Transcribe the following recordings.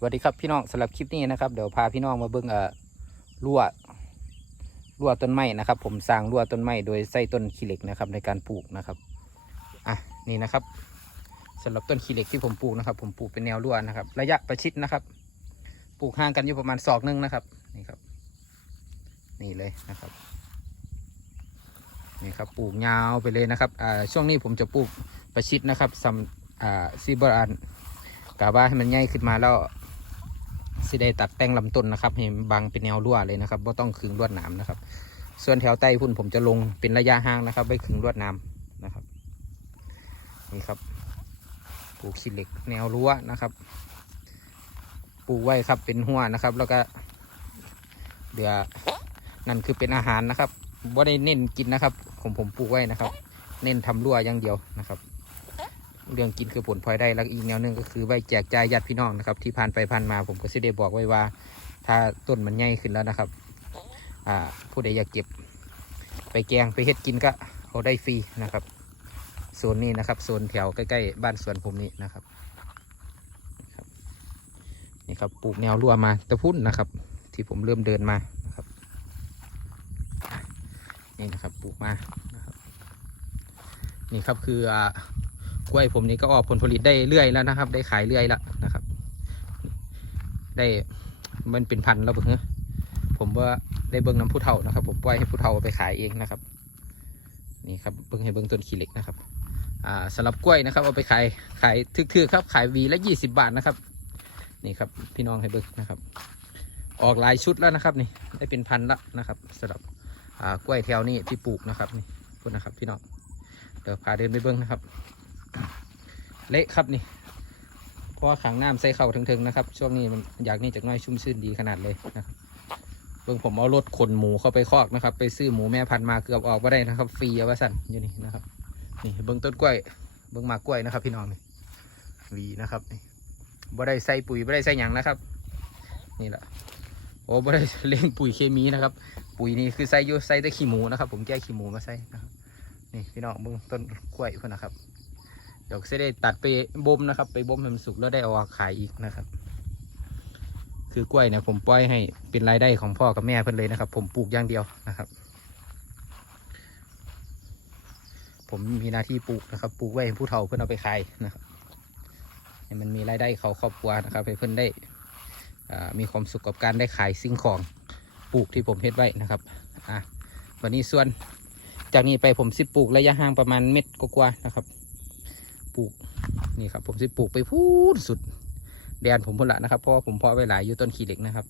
สวัสดีครับพี่น้องสำหรับคลิปนี้นะครับเดี๋ยวพาพี่น้องมาเบิ่งเอ่อรั้วรั้วต้นไม้นะครับ ผมสร้างรั้วต้นไม้โดยใส่ต้นขี้เหล็กนะครับ ในการปลูกนะครับอะนี่นะครับสำหรับต้นขี้เหล็กที่ผมปลูกนะครับ ผมปลูกเป็นแนวรั้วนะครับ ระยะประชิดนะครับ ปลูกห่างกันอยู่ประมาณศอกนึงนะครับนี่ครับ นี่เลยนะครับนี่ครับปลูกยาวไปเลยนะครับอ่าช่วงนี้ผมจะปลูกประชิดนะครับสำอ่าซีบรันกะว่าให้มันใหญ่ขึ้นมาแล้ว สิได้ตัดแต่งลำต้นนะครับให้บังเป็นแนวรั้วเลยนะครับว่าต้องขึงลวดหนามนะครับ ส่วนแถวใต้พุ่นผมจะลงเป็นระยะห่างนะครับไว้ขึงลวดหนามนะครับ นี่ครับปลูกขี้เหล็กแนวรั้วนะครับ ปลูกไว้ครับเป็นหัวนะครับ แล้วก็เดือนั่นคือเป็นอาหารนะครับว่าได้เน้นกินนะครับ ผมผมปลูกไว้นะครับ เน้นทำรั้วอย่างเดียวนะครับ เรื่องกินคือผลพลอยได้แล้วอีกแนวหนึงก็คือไว้แจกจ่ายญาติพี่น้องนะครับ ที่ผ่านไปผ่านมาผมก็สิได้บอกไว้ว่า ถ้าต้นมันใหญ่ขึ้นแล้วนะครับ อ่าผู้ใดอยากเก็บ ไปแกงไปเฮ็ดกินก็เอาได้ฟรีนะครับโซนนี้นะครับโซนแถวใกล้ๆบ้านสวนผมนี่นะครับนี่ครับปลูกแนวรั้วมาตะพุ่นนะครับ ที่ผมเริ่มเดินมานะครับนี่นะครับปลูกมานะครับนี่ครับคืออ่า กล้วยผมนี่ก็ออกผลผลิตได้เรื่อยแล้วนะครับ ได้ขายเรื่อยแล้วนะครับ ได้มันเป็นพันแล้วเบิ่อผมว่าได้เบิ่งน้ำผู้เฒ่านะครับ ผมปล่อยให้ผู้เฒ่าไปขายเองนะครับ นี่ครับเบิ่งให้เบิ่งต้นขี้เหล็กนะครับ อ่าสำหรับกล้วยนะครับ เอาไปขายขายทึกๆครับ ขายวีละยี่สิบาทนะครับ นี่ครับพี่น้องให้เบิ่งนะครับ ออกหลายชุดแล้วนะครับ นี่ได้เป็นพันละนะครับสำหรับอ่ากล้วยแถวนี้ที่ปลูกนะครับนี่พูดนะครับพี่น้องเดี๋ยวพาเดินไปเบิ่งนะครับ เละครับนี่เพราะว่าขังน้ำใส่เข่าถึงๆนะครับ ช่วงนี้มันอยากนี่จากน้อยชุ่มชื่นดีขนาดเลยนะครับเบิ่งผมเอารถขนหมูเข้าไปคอกนะครับ ไปซื้อหมูแม่พันธุ์มาเกือบออกมาได้นะครับฟรีเอาไว้สั่นอยู่นี่นะครับ นี่เบิ่งต้นกล้วยเบิ่งหมากกล้วยนะครับ พี่น้องนี่วีนะครับนี่บ่ได้ใส่ปุ๋ยบ่ได้ใส่หยังนะครับ นี่แหละโอ้บ่ได้เล่งปุ๋ยเคมีนะครับ ปุ๋ยนี่คือใส่ยูใส่แต่ขี้หมูนะครับ ผมแก้ขี้หมูมาใส่นะครับนี่พี่น้องเบิ่งต้นกล้วยคนนะครับ เดี๋ยวจะได้ตัดไปบ่มนะครับ ไปบ่มให้มันสุกแล้วได้เอาอกขายอีกนะครับ คือกล้วยเนี่ยผมปล่อยให้เป็นรายได้ของพ่อกับแม่เพิ่นเลยนะครับ ผมปลูกอย่างเดียวนะครับ ผมมีหน้าที่ปลูกนะครับ ปลูกไว้ให้ผู้เฒ่าเพื่อนเอาไปขายนะครับให้มันมีรายได้เขาครอบครัวนะครับให้เพื่อนได้มีความสุขกับการได้ขายสิ่งของปลูกที่ผมเฮ็ดไว้นะครับอะวันนี้ส่วนจากนี้ไปผมสิปลูกระยะห่างประมาณเม็ดกว่าๆนะครับ ปลูกนี่ครับผมสิปลูกไปพูดสุดแดนผมพุ่นละนะครับเพราะว่าผมเพาะไว้หลายอยู่ต้นขี้เหล็กนะครับ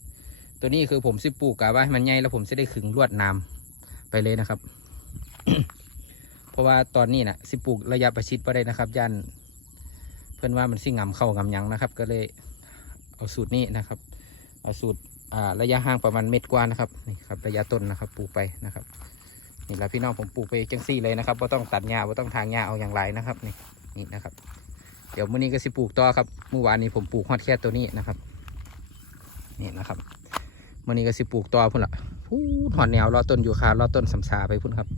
ตัวนี้คือผมสิปลูกกะว่าให้มันใหญ่แล้วผมจะได้ขึงลวดนามไปเลยนะครับ เพราะว่าตอนนี้นะสิปลูกระยะประชิดไปได้นะครับย่านเพื่อนว่ามันสิงำเข้างำยังนะครับ ก็เลยเอาสูตรนี้นะครับเอาสูตรระยะห่างประมาณเมตรกว่านะครับนี่ครับระยะต้นนะครับปลูกไปนะครับนี่แหละพี่น้องผมปลูกไปจังซี่เลยนะครับว่าต้องตัดหญ้าว่าต้องทางหญ้าเอาอย่างไรนะครับนี่ นี่นะครับ เดี๋ยวมื้อนี้ก็สิปลูกต่อครับเมื่อวานนี้ผมปลูกฮอดแค่ตัวนี้นะครับ นี่นะครับมื้อนี้ก็สิปลูกต่อพุ่นละพูดหอนแนวรอต้นยูคารอต้นสำสาไปพุ่นครับ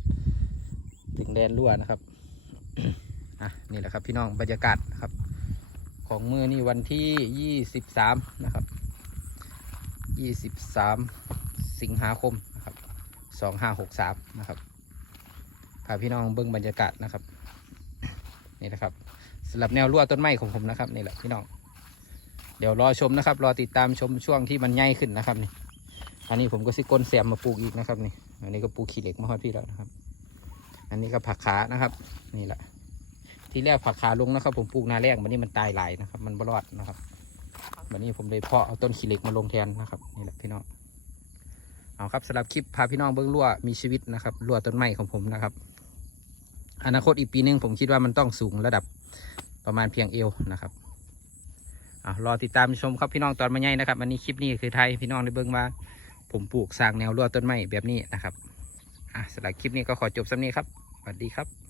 ถึงแดนรั่วนะครับ อะนี่แหละครับพี่น้องบรรยากาศนะครับ ของมือนี่วันที่ยี่สิบสามนะครับ ยี่สิบสามสิงหาคมนะครับ สองห้าหกสามนะครับพาพี่น้องเบิ้งบรรยากาศนะครับ นี่นะครับสำหรับแนวรั่วต้นไม้ของผมนะครับนี่แหละพี่น้องเดี๋ยวรอชมนะครับ รอติดตามชมช่วงที่มันใหญ่ขึ้นนะครับนี่อันนี้ผมก็สิก้นแซมมาปลูกอีกนะครับนี่อันนี้ก็ปลูกขี้เหล็กมาฮอดพี่แล้วนะครับ อันนี้ก็ผักขานะครับ นี่แหละ ที่แรกผักขาลงนะครับ ผมปลูกนาแรกวันนี้มันตายหลายนะครับ มันบรอดนะครับวันนี้ผมเลยเพาะเอาต้นขี้เหล็กมาลงแทนนะครับนี่แหละพี่น้องเอาครับสำหรับคลิปพาพี่น้องเบิ้องรั่วมีชีวิตนะครับรั่วต้นไม้ของผมนะครับ อนาคตอีกปีหนึงผมคิดว่ามันต้องสูงระดับประมาณเพียงเอวนะครับอ่ารอติดตามชมครับพี่น้องตอนมาใหญ่นะครับวันนี้คลิปนี้คือไทยพี่น้องได้เบิ้งว่า ผมปลูกสร้างแนวรั้วต้นไม้แบบนี้นะครับอะสำหรับคลิปนี้ก็ขอจบสำนี้ครับสวัสดีครับ